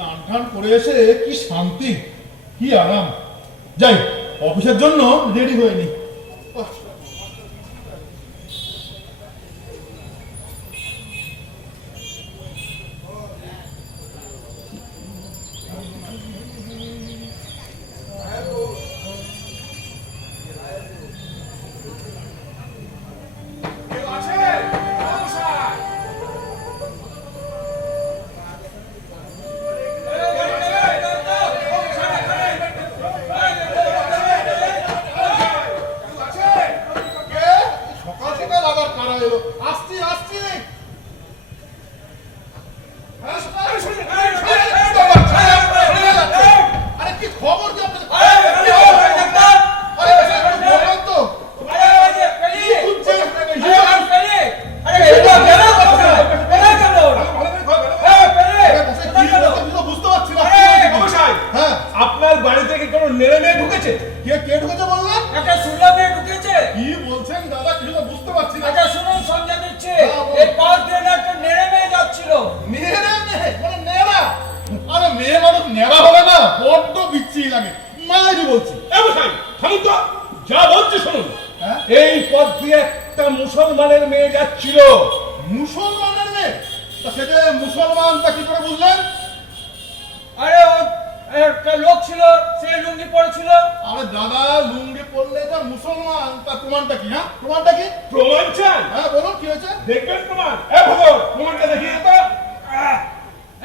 স্নান টান করে এসে কি শান্তি, কি আরাম। যাই, অফিসের জন্য রেডি হয়নি। এই পথ দিয়ে একটা মুসলমানের মেয়ে যাচ্ছিল। মুসলমানের মেয়ে? সেটা মুসলমানটা কি করে বুঝলেন? আরে একটা লোক ছিল, সে লুঙ্গি পরেছিল। আরে দাদা, লুঙ্গি পরলে যা মুসলমান, তার প্রমাণটা কি? হ্যাঁ, প্রমাণটা কি? প্রমাণ চান? হ্যাঁ বলুন, কি হয়েছে? দেখবেন প্রমাণ? ভগর প্রমাণটা দেখিয়ে তো।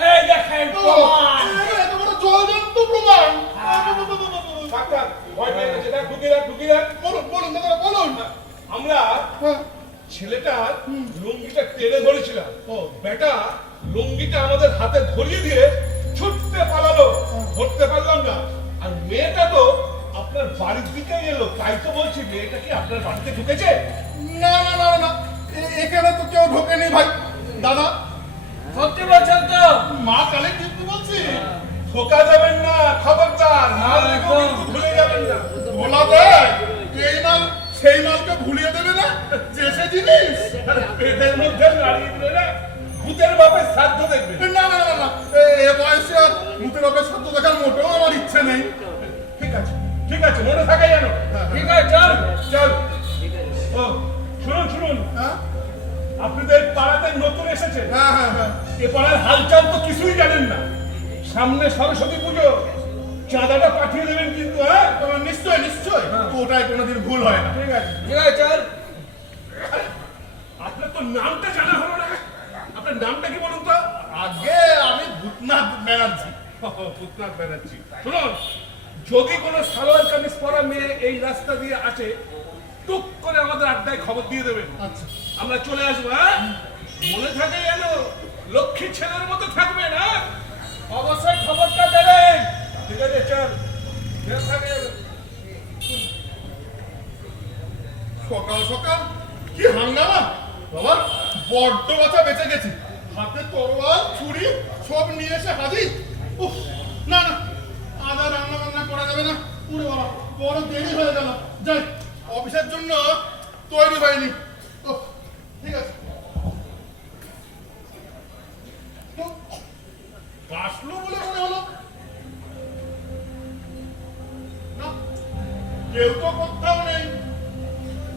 এই দেখেন প্রমাণ। এত বড় জ্বলন্ত প্রমাণ। ডাক্তার ভয় পেয়ে গেছে, ঢুকিয়ে দেন। বলুন বলুন দাদা, বলুন। আমরা ছেলেটার লুঙ্গিটা টেনে ধরেছিলাম। বেটা লুঙ্গিটা আমাদের হাতে ধরিয়ে দিয়ে ছুটতে পালালো, ধরতে পারলাম না। আর মেয়েটা তো আপনার বাড়ির দিকে এলো, তাই তো বলছি মেয়েটা কি আপনার বাড়িতে ঢুকেছে? না না না না, এখানে তো কেউ ঢোকেনি ভাই। দাদা সত্যি বলছেন তো? মা কালী কিন্তু বলছি। ঠোকা যাবেন না, খবরদার। মাল কিন্তু ভুলে যাবেন না। বলা দেয় এই মাল সেই মালকে ভুলিয়ে দেবে না, যে সে জিনিস। পেটের মধ্যে নাড়িয়ে দিলে না ভূতের বাপের শ্রাদ্ধ দেখবে। না না না না, এ বয়সে আর ভূতের বাপের সাথে দেখার মোটেও আমার ইচ্ছে নেই। ঠিক আছে ঠিক আছে, মনে থাকে জানো। ঠিক আছে, চল চল। ও শুনুন, হ্যাঁ আপনাদের পাড়াতে নতুন এসেছে। হ্যাঁ হ্যাঁ হ্যাঁ, এ পাড়ার হালচাল তো কিছুই জানেন না। সামনে সরস্বতী পুজো, চাঁদাটা পাঠিয়ে দেবেন কিন্তু। হ্যাঁ নিশ্চয় নিশ্চয়, ওটাই কোনোদিন ভুল হয় না। ঠিক আছে ঠিক আছে, চল। আপনার তো নামটা জানা হলো না। আপনার নামটা কি বলুন তো? আগে আমি ভূতনাথ ব্যানার্জি। ভূতনাথ ব্যানার্জি। শুনুন, যদি কোনো সালোয়ার কামিজ পরা মেয়ে এই রাস্তা দিয়ে আসে, টুক করে আমাদের আড্ডায় খবর দিয়ে দেবেন। আচ্ছা, আমরা চলে আসবো। হ্যাঁ মনে থাকে যেন, লক্ষ্মী ছেলের মতো থাকবে না। অবশ্যই খবরটা দেবেন। ঠিক আছে, চল। সকাল সকাল কি হাঙ্গামা বাবা, বড্ড বাঁচা বেঁচে গেছি। হাতে তরোয়াল ছুরি সব নিয়ে এসে হাজির। উফ, না না, আদা রান্না বান্না করা যাবে না। পুরো বাবা বড় দেরি হয়ে গেল। যাই, অফিসের জন্য তৈরি হয়নি। উফ, ঠিক আছে। কাশলো বলে মনে হলো না, কেউ তো কোথাও নেই।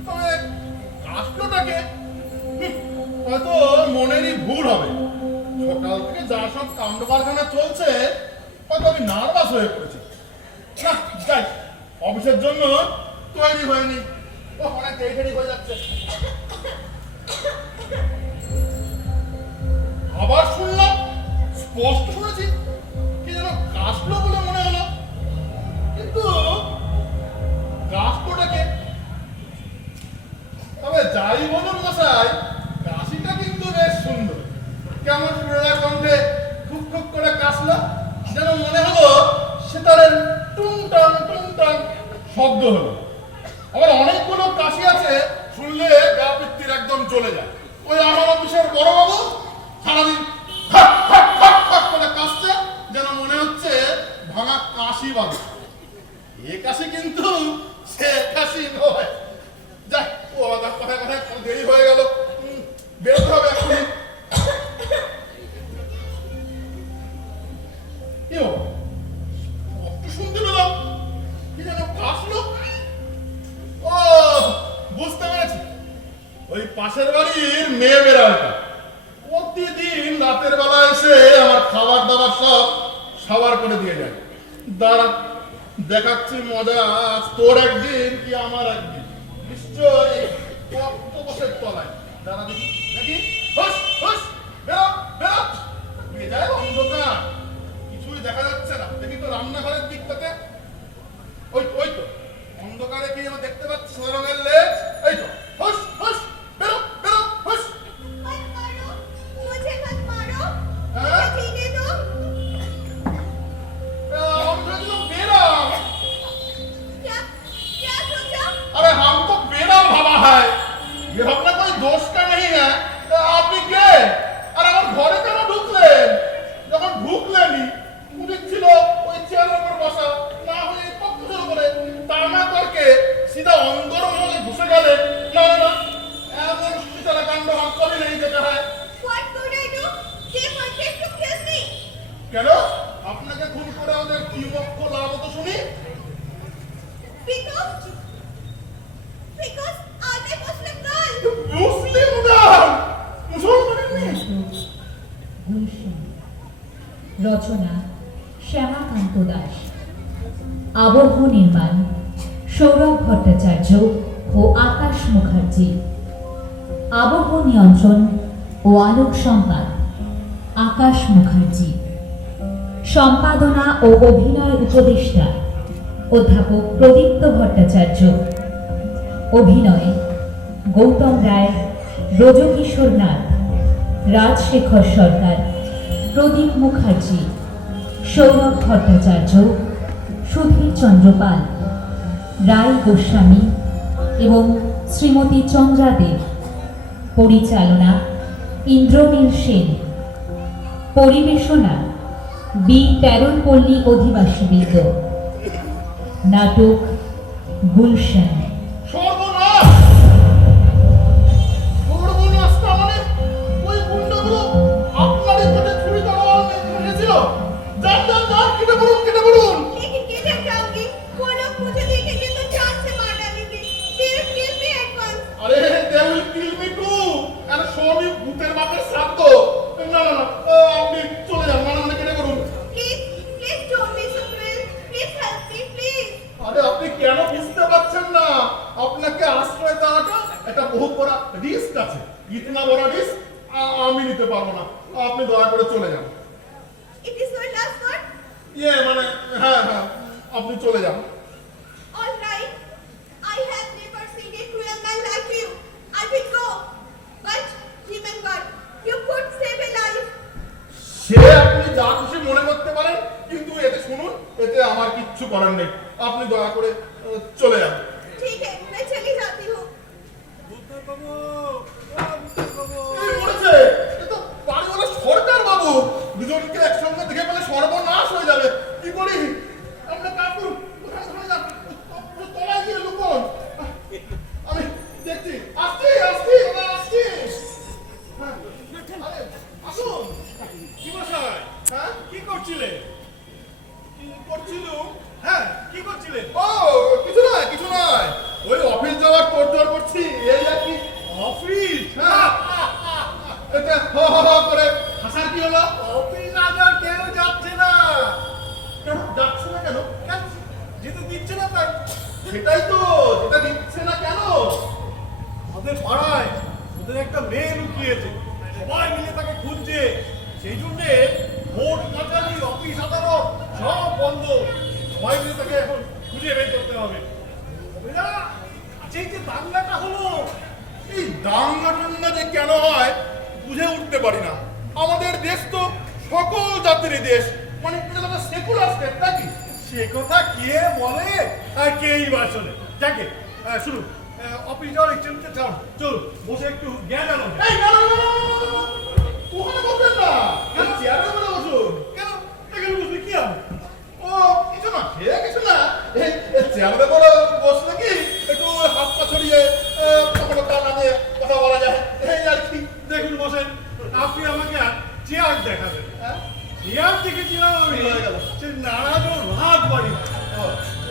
তবে কাশলোটাকে হয়তো মনেরই ভুল হবে। সকাল থেকে যা সব কাণ্ড কারখানা চলছে, হয়তো আমি নার্ভাস হয়ে পড়েছি। না যাই, অফিসের জন্য তৈরি হয়নি। অনেক দেরি হয়ে যাচ্ছে। আবার শুনলাম, স্পষ্ট শুনেছি, কি যেন কাশলো বলে মনে হলো। কিন্তু কাশলোটাকে, তবে যাই বলুন মশাই, কাশিটা কিন্তু বেশ সুন্দর। কেমন সুরেলা কণ্ঠে খুব খুব করে কাশলো, যেন মনে হলো সেতারের টুংটাং টুংটাং শব্দ হলো। আবার অনেকগুলো কাশি আছে, শুনলে গা পিত্তির একদম চলে যায়। ওই আমার অফিসের বড় বাবু সারাদিন ফাক ফাক ফাক ফাক করে কাশছে, যেন মনে হচ্ছে ভাঙা কাশি বাজছে। এ কাশি কিন্তু সে কাশি নয়। যাক, ও আলাদা কথায় কথায় দেরি হয়ে গেল, বেরোতে হবে এখনই। পাশের বাড়ির মেয়ে বেড়ালটা প্রতিদিন রাতের বেলা এসে আমার খাবার দাবার সব সাবার করে দিয়ে যায়। দাঁড়া, দেখাচ্ছি মজা, আজ তোর একদিন কি আমার একদিন। নিশ্চয় অক্টোপাসের তলায়। দাঁড়া দেখি দেখি, হুস হুস, বেরো বেরো। নিয়ে যায় অন্ধকার, কিছুই দেখা যাচ্ছে না। দেখি তো রান্নাঘরের দিকটাতে, ওই ওই তো অন্ধকারে কি যেন দেখতে পাচ্ছি, সাদা রঙের লেজ। এই তো, হুস হুস, বেরো বেরো, হুস। मत मारो, मुझे मत मारो, हाँ? मुझे जीने दो। हम तो बेराम। क्या क्या सोचा? अरे हम तो बेराम भावा है, ये अपना कोई दोष का नहीं है। আপনি কে? আর আমার ঘরে কেন ঢুকলেন? যখন ঢুকলেনই উচিত ছিল ওই চেয়ারের উপর বসা, না হলে এই পক্ষের উপরে তা না করকে সিধা অন্দর মহলে ঘুষে গেলেন। না না না, এমন সুবিচারা কাণ্ড हम कभी नहीं देखा है। What could I do? They wanted to kill me. কেন আপনাকে খুন করে ওদের কি পক্ষ লাভ হতো শুনি? Because I'm a Muslim girl. মুসলিম গান, মুসলমানের মেয়ে। গুলশান। রচনা শ্যামাকান্ত দাস। আবহ নির্মাণ সৌরভ ভট্টাচার্য ও আকাশ মুখার্জি। আবহ নিয়ন্ত্রণ ও আলোক সংবাদ আকাশ মুখার্জি। সম্পাদনা ও অভিনয় উপদেষ্টা অধ্যাপক প্রদীপ্ত ভট্টাচার্য। অভিনয়ে গৌতম রায়, ব্রজকিশোর নাথ, রাজশেখর সরকার, প্রদীপ মুখার্জি, সৌরভ ভট্টাচার্য, সুধীর চন্দ্র পাল, রায় গোস্বামী এবং শ্রীমতী চন্দ্রা দেব। পরিচালনা ইন্দ্রনীল সেন। পরিবেশনা বি তেরনপল্লী অধিবাসীবৃন্দ। নাটক গুলশান। সর্বনাশ! সর্বনাশটা মানে ওই গুন্ডাগুলো আপনারই ঘরে ছুরি তরোয়াল নিয়ে এসেছিল। যান যান যান, কেটে পড়ুন কেটে পড়ুন। लेकिन किधर जाऊंगी? वो लोग मुझे देखेंगे तो जान से मार डालेंगे। They will kill me at once. আরে they will kill me too. আর সবই ভূতের বাপের শ্রাদ্ধ। না না না, আপনি চলে যান, মানে মানে কেটে পড়ুন। Please, please don't be so cruel. Please help me, please. আরে আপনি কেন বুঝতে পারছেন না? আপনাকে আশ্রয় দেওয়াটা একটা বহুত বড় রিস্ক আছে। ইতনা বড় রিস্ক আমি নিতে পারবো না। আপনি দয়া করে চলে যান। It is your last word. মানে হ্যাঁ হ্যাঁ, আপনি চলে যান। All right. I have never seen a cruel man like you. I will go. But remember, you could save a life. সে আপনি যা খুশি মনে করতে পারেন, কিন্তু এতে শুনুন, এতে আমার কিচ্ছু করার নেই। আপনি দয়া করে চলে যান। ठीक है, मैं चली जाती हूँ। এই মরেছে, এ তো বাড়িওয়ালা সরকার বাবু। দুজনকে একসঙ্গে দেখে পেলে সর্বনাশ হয়ে যাবে। কি করি? আমরা কাকুর কোথায় কোথায় যান? তলায় গিয়ে লুকোন। আমি দেখছি, আসছি আসছি আসছি। হ্যাঁ, আরে আসুন। কি মশাই, হ্যাঁ, কি করছিলে? কি করছিলুম? হ্যাঁ, কি করছিলে? ও কিছু নয় কিছু নয়, ওই অফিস যাওয়ার তোড়জোড় করছি, এই আর কি। অফিস? হ্যাঁ, এটা হ হ হ করে হাসার কি হলো? অফিস আজ আর কেউ যাচ্ছে না। কেন যাচ্ছে না কেন? কেন? যেতে দিচ্ছে না তাই। সেটাই তো, যেটা দিচ্ছে না কেন? আমাদের পাড়ায় ওদের একটা মেয়ে লুকিয়েছে, সবাই মিলে তাকে খুঁজছে। সেই জন্যে কোর্ট কাছারি অফিস আদালত সব বন্ধ। সবাই মিলে তাকে এখন খুঁজে বের করতে হবে। বুঝলা? আচ্ছা, এই যে দাঙ্গাটা হলো, এই দাঙ্গা টাঙ্গা যে কেন হয় বুঝে উঠতে পারি না। আমাদের দেশ তো সকল জাতির দেশ, মানে এটা তো সেকুলার স্টেট নাকি? সে কথা কে বলে আর কেই বা শোনে। যাকে শুনুন, অফিস যাওয়ার ইচ্ছে হচ্ছে, চল বসে একটু জ্ঞান আলো। এই না না না, না, না, না, ওখানে বসবেন না, এই চেয়ারের উপরে বসুন। কেন এখানে বসলে কি হবে? ও কিছু না, সে কিছু না। এই চেয়ারের উপরে বসলে কি একটু হাত পা ছড়িয়ে কখনো পা নামিয়ে কথা বলা যায়, এই আর কি। দেখুন বসেন, আপনি আমাকে চেয়ার দেখাবেন। হ্যাঁ? চেয়ার দেখেছিলাম আমি, হয়ে গেল। সে নাড়ানো রাত বাড়ি না।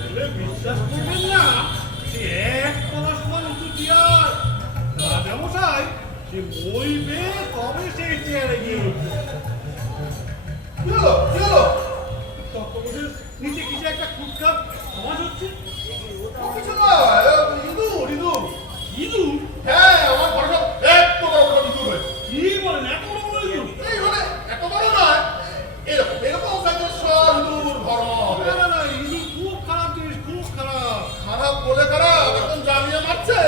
বলে বিশ্বাস করবেন না, সে 1 তলা সমান উঁচু চেয়ার। রাজামশাই সে বইবে তবে সেই চেয়ারে গিয়ে উঠবে। কি হলো কি হলো? তত্ত্বাবধায়ক নিচে কিছু একটা খুটখাট আওয়াজ হচ্ছে। ও কিছু নয়, ইঁদুর ইঁদুর। ইঁদুর? হ্যাঁ, আমার ঘরে সব এত বড় বড় ইঁদুর হয়েছে। কি বলেন, এত বড় বড় ইঁদুর? এই মানে এত বড় নয়, এরকম এরকম সাইজের সব ইঁদুর ভরমা হবে। না, না, না, ইঁদুর খুব খারাপ জিনিস, খুব খারাপ। খারাপ বলে খারাপ, একদম জ্বালিয়ে মারছে।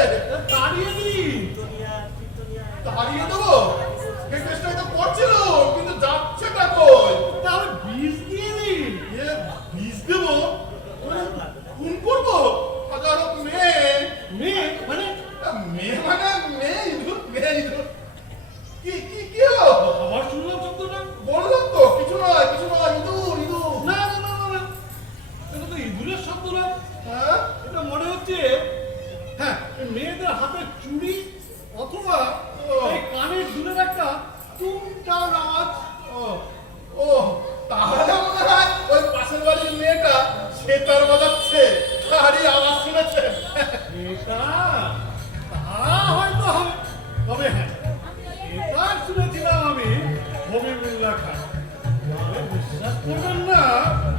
তাড়িয়ে দিন। তাড়িয়ে দেবো? এই চেষ্টাই তো করছিল, কিন্তু যাচ্ছেটা কই? তাহলে বিষ দিয়ে দিন। এ বীজ দেবো? খুন করবো? হাজারো মেয়ে। মেয়ে মানে? মেয়ে মানে মেয়ে ইঁদুর, মেয়ে ইঁদুর। কি কি কি হলো? আবার শুনলাম শব্দটা। বললাম তো কিছু নয়, কিছু নয়, ইঁদুর ইঁদুর। না, না, না, না, না, এটা তো ইঁদুরের শব্দ না। হ্যাঁ? এটা মনে হচ্ছে, হ্যাঁ, এই মেয়েদের হাতে চুড়ি অথবা এই কানের দুলের একটা টুংটাং আওয়াজ। ও ও তাহলে মনে হয় ওই পাশের বাড়ির মেয়েটা সেতার বাজাচ্ছে, তারই আওয়াজ শুনেছে। এটা তা হয়তো হবে, তবে হ্যাঁ, এটা শুনেছিলাম আমি হবিবুল্লাহ খান। তবে বিশ্বাস করবেন না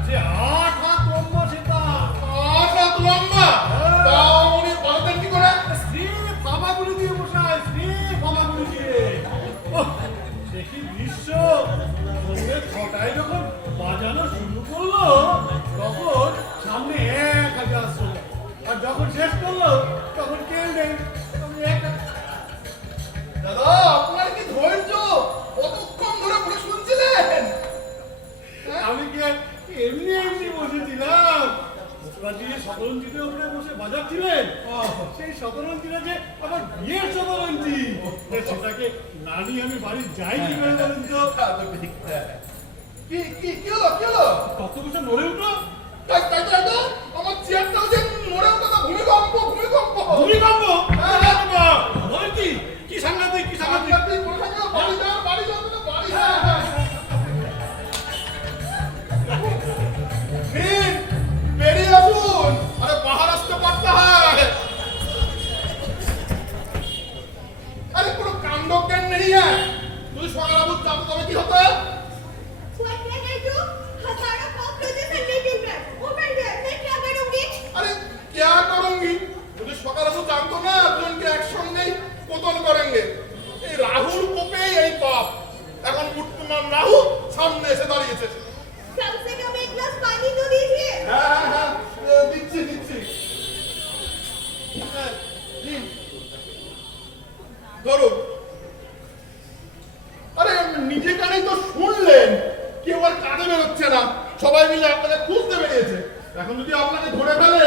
যে ৮ হাত লম্বা সেটা। আট হাত লম্বা, তাও উনি বলতেন কি করে? শ্রী ফামাগুড়ি দিয়ে বসায়, শ্রী ফামাগুড়ি দিয়ে। ওহ, সে কি দৃশ্য! সঙ্গে ছটায় যখন বাজানো শুরু করলো তখন সামনে ১,০০০ শ্রোতা, আর যখন শেষ করলো তখন কেউ নেই। আমি একা। দাদা, আপনার কি ধৈর্য? কতক্ষণ ধরে পুরো শুনছিলেন? আমি কি আর এমনি এমনি বসেছিলাম? দিয়ে শতরঞ্জিতের উপরে বসে বাজাচ্ছিলেন। সেই শতরঞ্জিটা যে আমার বিয়ের শতরঞ্জি, সেটাকে নানি আমি বাড়ি যাই কি করে বলেন তো? তা তো ঠিক। কি কি কি হলো কি হলো? কত কিছু নড়ে উঠলো। তাই তাই তাই তো, আমার চেয়ারটাও যে মরে উঠলো না, ভূমিকম্প ভূমিকম্প। ভূমিকম্প? হ্যাঁ। বলেন কি? কি সাংঘাতিক, কি সাংঘাতিক! আপনি বলে থাকলে বাড়ি যান, বাড়ি যান, বাড়ি যান। নিন, বেরিয়ে আসুন। আরে বাহার আসতে পারতে হয়। আরে কোনো কাণ্ড জ্ঞান নেই। তুই সকালে যাবো, তবে কি হতো? What can I do? हजारों cockroaches and little rats. Over there, मैं क्या करूंगी? अरे क्या करूंगी? मुझे সকালে তো জানতো না দুজনকে একসঙ্গেই পতন করেंगे। এই রাহুল কোপে এই পাপ। এখন বুটকুমান রাহু সামনে এসে দাঁড়িয়েছে। कम से कम एक गिलास पानी तो दीजिए। হ্যাঁ হ্যাঁ দিচ্ছি দিচ্ছি। হ্যাঁ, দিন। ধরুন। আরে নিজে কানেই তো শুনলেন, কেউ আর কানে বেরোচ্ছে না, সবাই মিলে আপনাকে খুঁজতে বেরিয়েছে। এখন যদি আপনাকে ধরে ফেলে,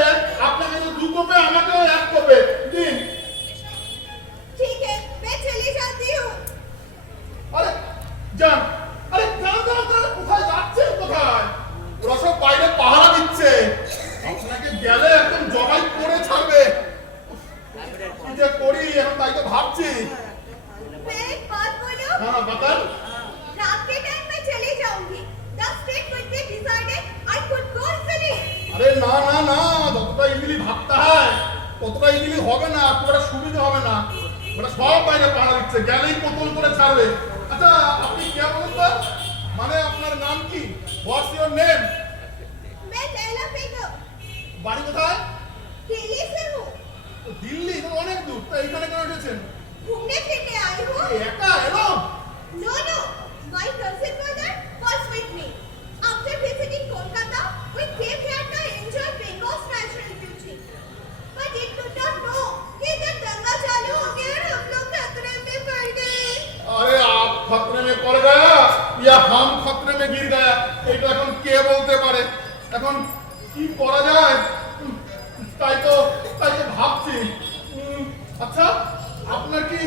আপনাকে তো 2 কোপে, আমাকেও 1 কোপে দিন। ठीक है, मैं चली जाती हूँ। আরে যান, আরে যান যান যান, কোথায় যাচ্ছেন কোথায়? ওরা সব বাইরে পাহারা দিচ্ছে, আপনাকে গেলে একদম জবাই করে ছাড়বে। কি যে করি এখন তাই তো ভাবছি। मैं एक बात बोलूं? হ্যাঁ বাতান। रात के टाइम में चली जाऊंगी। The state would be decided. I could go easily. আরে না না না, যতটা ইজিলি ভাবতে হয় ততটা ইজিলি হবে না, একেবারে সুবিধা হবে না। ওরা সব বাইরে পাহারা দিচ্ছে, গেলেই কোতল করে ছাড়বে। আচ্ছা আপনি কে বলুন তো? মানে আপনার নাম কি? What's your name? मैं लैला बेगम বাড়ি কোথায়? दिल्ली से हूँ। দিল্লি? তো অনেক দূর, তো এইখানে কেন এসেছেন? घूमने फिरने आई हूँ। এই একা এলো? No, no. My cousin brother was with me. After visiting Kolkata, we came here to enjoy Bengal's natural beauty. But it could not know कि जब दंगा चालू हो गया और हम लोग खतरे में पड़ गए। अरे आप खतरे में पड़ गया या हम खतरे में गिर गया, এটা এখন কে বলতে পারে? এখন কি করা যায় তাই তো ভাবছি। আচ্ছা আপনার কি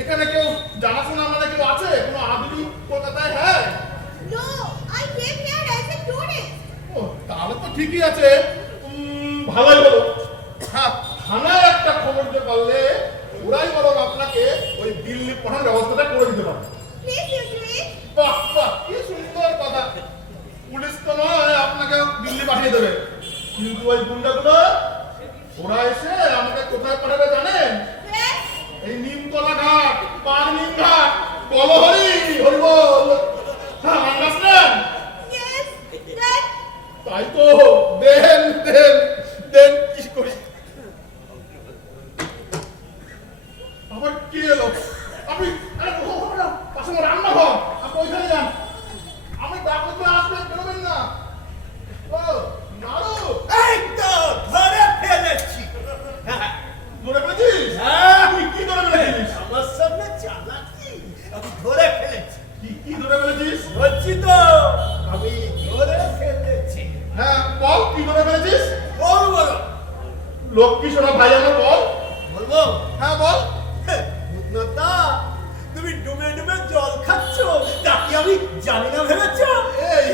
এখানে কেউ জানাশোনা মানে কেউ আছে? কোনো আদমি কলকাতায়? হ্যাঁ। No, I came here as a tourist. ও তাহলে তো ঠিকই আছে, ভালোই হলো। হ্যাঁ, থানায় একটা খবর দিতে পারলে ওরাই বরং আপনাকে ওই দিল্লি পাঠানোর ব্যবস্থাটা করে দিতে পারে। Please, you do it. বাহ বাহ, কি সুন্দর কথা। পুলিশ তো নয় আপনাকে দিল্লি পাঠিয়ে দেবে, কিন্তু ওই গুন্ডাগুলো ওরা এসে আমাকে কোথায় পাঠাবে জানেন? Where? এই নিমতলা ঘাট পার বলো হরি হরি বল। হ্যাঁ আন্ডারস্ট্যান্ড? Yes, then তাই তো, দেন দেন দেন কি করি? আবার কি এলো? আপনি পাশে আমার রান্না ঘর, আপনি ওইখানে যান। আমি ডাকলে তো আসবেন, বেরোবেন না। ও নাড়ু, এই তো ধরে ফেলেছি। ধরে ফেলেছিস? হ্যাঁ। তুই কি ধরে ফেলেছিস? আমার সামনে চালাকি, আমি ধরে ফেলেছি। কি ধরে ফেলেছিস? বলছি তো আমি ধরে ফেলেছি। হ্যাঁ বল, কি ধরে ফেলেছিস? বল বলো। লক্ষ্মী সোনা ভাই আমার, বল। বলবো? হ্যাঁ বল। ভূতনাথদা, তুমি ডুবে ডুবে জল খাচ্ছ, তা কি আমি জানি না ভেবেছ? এই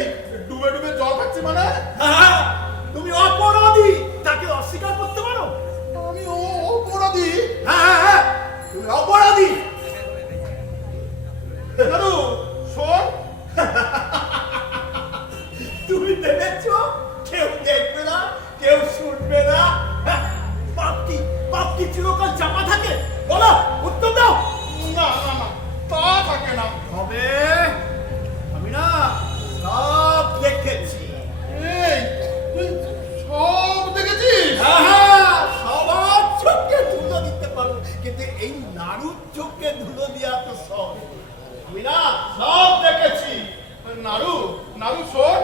ডুবে ডুবে জল খাচ্ছি মানে? হ্যাঁ, তুমি অপরাধী, তাকে অস্বীকার করতে পারো? আমি অপরাধী? হ্যাঁ হ্যাঁ হ্যাঁ, তুমি অপরাধী। নাড়ু শোন, তুমি ভেবেছ কেউ দেখবে না, কেউ শুনবে না? হ্যাঁ, পাপ কি চিরকাল চাপা থাকে? বলো, উত্তর দাও। না না না, তা থাকে না। তবে আমি না সব দেখেছি। এই তুই সব দেখেছিস? হ্যাঁ হ্যাঁ, সবার চোখে ধুলো দিতে পারো, কিন্তু এই নাড়ুর চোখে ধুলো দেওয়া তো সব। আমি না সব দেখেছি। নাড়ু নাড়ু শোন,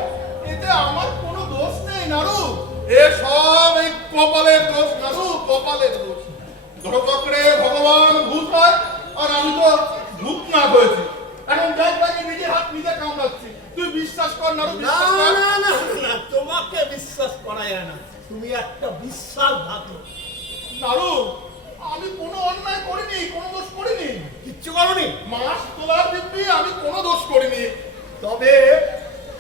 এতে আমার কোনো দোষ নেই নাড়ু। এ সব এই কপালের দোষ নাড়ু, কপালের দোষ। ধর্মচক্রে ভগবান ভূত হয়, আর আমি তো ভূত না হয়েছি। এখন দেখ দেখি নিজের হাত নিজে কামড়াচ্ছি। তুই বিশ্বাস কর নাড়ু, না বিশ্বাস কর। না না না, তোমাকে বিশ্বাস করা যায় না। তুমি একটা বিশ্বাসঘাতক। নাড়ু, আমি কোনো অন্যায় করিনি, কোনো দোষ করিনি। কিচ্ছু করনি। মাস তোলার দিব্যি আমি কোনো দোষ করিনি। তবে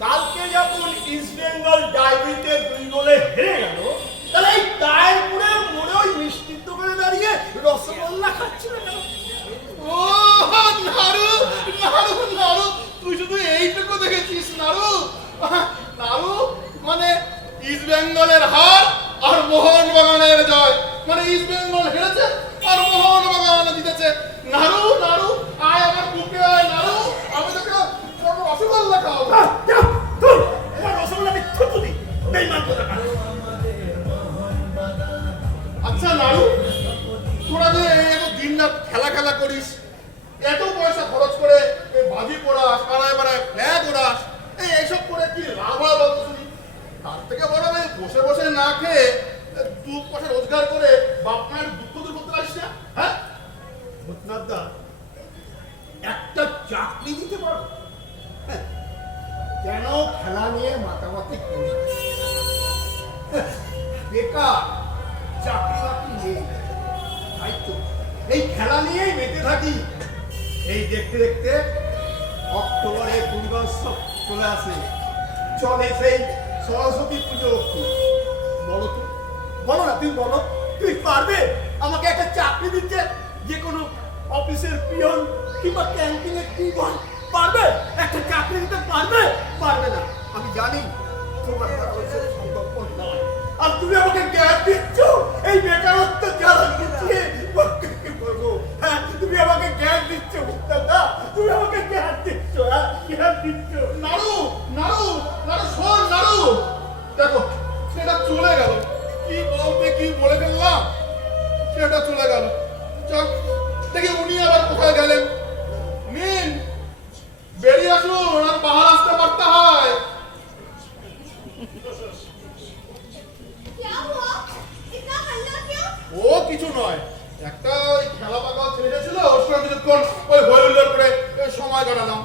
কালকে যখন ইস্ট বেঙ্গল ডাইভিতে 2 গোলে হেরে গেল, তাহলে এই তায়েরপুরের মোড়ে ওই মিষ্টির দোকানে দাঁড়িয়ে রসগোল্লা খাচ্ছিল কেন? ও নাড়ু নাড়ু নাড়ু, তুই শুধু এইটুকু দেখেছিস নাড়ু? নাড়ু মানে ইস্ট বেঙ্গলের হার আর মোহনবাগানের জয়, মানে ইস্ট বেঙ্গল হেরেছে আর মোহনবাগান জিতেছে। নাড়ু নাড়ু, আয় আমার বুকে আয় নাড়ু, আমি তোকে কোনো রসগোল্লা খাওয়াবো। তোমার রসগোল্লা আমি থুতু দিই, বেঈমান কোথাকার। আচ্ছা নাড়ু, তোরা যে এত দিন রাত খেলা করিস, এত পয়সা খরচ করে এই বাজি পোড়াস, পাড়ায় পাড়ায় ফ্ল্যাগ ওড়াস, এইসব করে কি লাভ হয় বলতো শুনি? তার থেকে বড় আমি বসে বসে না খেয়ে 2 পয়সা রোজগার করে বাপ মায়ের দুঃখ দূর করতে পারিস না? হ্যাঁ ভূতনাথদা, একটা চাকরি দিতে পারো? হ্যাঁ, কেন খেলা নিয়ে মাতামাতি করি? হ্যাঁ, বেকার, চাকরি বাকরি নেই, তাই তো এই খেলা নিয়েই মেতে থাকি। এই দেখতে দেখতে অক্টোবরে দুর্গোৎসব চলে আসে, চলে সেই সরস্বতী পুজো অবধি। বলো তো, বলো না, তুমি বলো, তুমি পারবে আমাকে একটা চাকরি দিতে? যে কোনো অফিসের পিয়ন কিংবা ক্যান্টিনের টিবল পারবে? একটা চাকরি দিতে পারবে? পারবে না। আমি জানি তোমার দ্বারা ওইসব সম্ভব নয়। আর তুমি আমাকে জ্ঞান দিচ্ছ এই বেকারত্ব জ্বালা দিচ্ছে, কি করবো? হ্যাঁ, তুমি আমাকে জ্ঞান দিচ্ছ দাদা, তুমি আমাকে জ্ঞান দিচ্ছ, হ্যাঁ জ্ঞান দিচ্ছ। নাড়ু নাড়ু নাড়ু শোন নাড়ু, দেখো সেটা চলে গেল, কি বলতে কি বলে ফেললাম, সেটা চলে গেল। চল দেখি উনি আবার কোথায় গেলেন। নিন বেরিয়ে আসুন, আর বাহার আসতে পারতে হয়। क्या हुआ? इतना हल्ला क्यों? ও কিছু নয়, একটা ওই খেলা পাকা ছেলে ছিল, ওর সঙ্গে কিছুক্ষণ ওই হইহুল্লোড় করে সময় কাটালাম।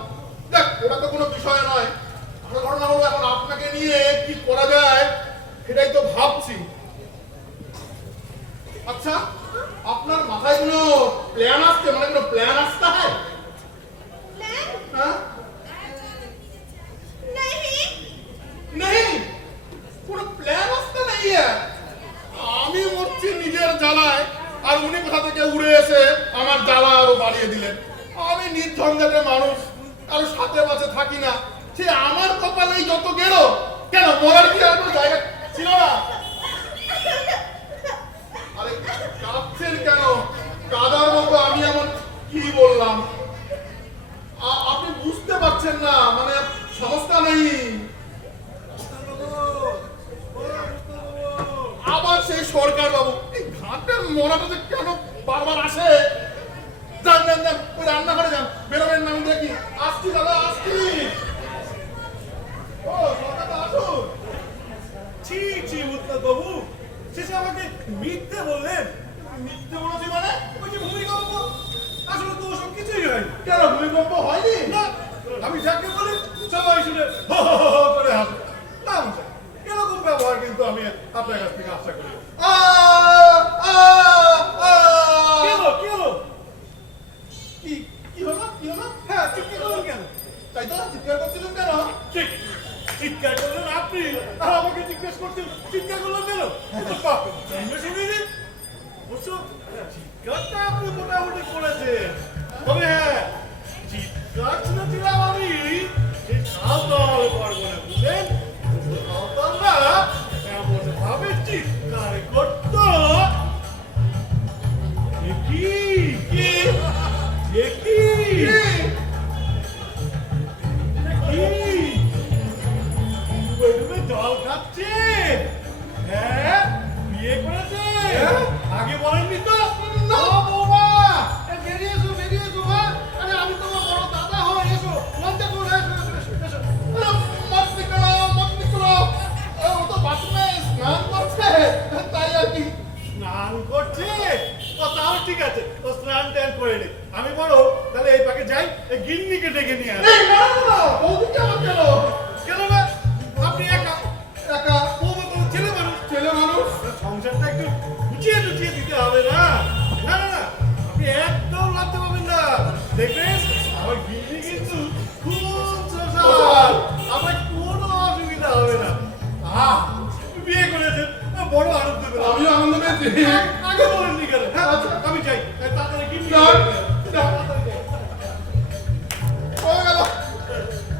দেখ ওটা তো কোনো বিষয় নয়। আসল ঘটনা হলো এখন আপনাকে নিয়ে কি করা যায় সেটাই তো ভাবছি। আচ্ছা, আপনার মাথায় কোনো প্ল্যান আসছে, মানে কোনো প্ল্যান আসতে হয়? प्लान? হ্যাঁ नहीं। নেই, কোনো প্ল্যান আসতে নেই। আমি মরছি নিজের জ্বালায়, আর উনি কোথা থেকে উড়ে এসে আমার জ্বালা আরো বাড়িয়ে দিলেন। আমি নির্ঝঞ্ঝাটের মানুষ, কারো সাথে বাঁচে থাকি না, সে আমার কপালেই যত গেরো। কেন মরার কি আর কোনো জায়গা ছিল না? আরে কাঁদছেন কেন? কাদার মতো আমি এমন কি বললাম? আসছি দাদা, আসছি। ও, কলকাতা আসুন। ছি ছি উত্তর বাবু, শেষে আমাকে মিথ্যে বললেন। মিথ্যে বলেছি মানে? ওই যে ভূমিকম্প, আসলে তো ওসব কিছুই হয়নি। কেন ভূমিকম্প হয়নি? না, আমি যাকে বলি সবাই শুনে হো হো হো হো করে হাসে। না মশাই, এরকম ব্যবহার কিন্তু আমি আপনার কাছ থেকে আশা করি না। আ, আ, আ। কি হলো, কি হলো? কি কি হলো? কি হলো? হ্যাঁ, চিৎকার করলেন কেন? তাই তো চিৎকার করছিলেন কেন? ঠিক, চিৎকার করলেন আপনি, আর আমাকে জিজ্ঞেস করছেন চিৎকার করলেন কেন? বাহ, জন্মে শুনিনি। অবশ্য চিৎকারটা আপনি মোটামুটি করেছেন। তবে হ্যাঁ, চিৎকার শুনেছিলাম আমি সেই সাঁওতাল পারবো না, বুঝলেন? সাঁওতালরা এমন ভাবে চিৎকার করত। এ কি? কি? এ কি? কি? জল খাচ্ছে? হ্যাঁ, বিয়ে করেছে? হ্যাঁ? আগে বলেননি তো? না। ও বৌমা, এ বেরিয়ে এসো, বেরিয়ে এসো, মা। আরে আমি তোমার বড় দাদা হই, এসো, লজ্জা করো না, এসো, এসো, এসো, এসো। আরে, মত নিকলো, মত নিকলো। ও তো বাথরুমে স্নান করছে, তাই আর কি। স্নান করছে? ও তাও ঠিক আছে, ও স্নান ট্যান করে নে। আমি বড়, তাহলে এই পাকে যাই, এই গিন্নিকে ডেকে নিয়ে আসি। এই, না, না, না, বৌদিকে আমার কেন? কেন না? আপনি একা, একা বৌমা তো ছেলে মানুষ। ছেলে মানুষ। সংসারটা একটু গুছিয়ে টুচিয়ে দিতে হবে না? না না না, আপনি একদম লজ্জা পাবেন না। দেখবেন আমার গিন্নি কিন্তু খুব সোশ্যাল, আমার কোনো অসুবিধা হবে না। বিয়ে করেছেন, বড় আনন্দ পেলাম। আমিও আনন্দ পেয়েছি। আগে বলে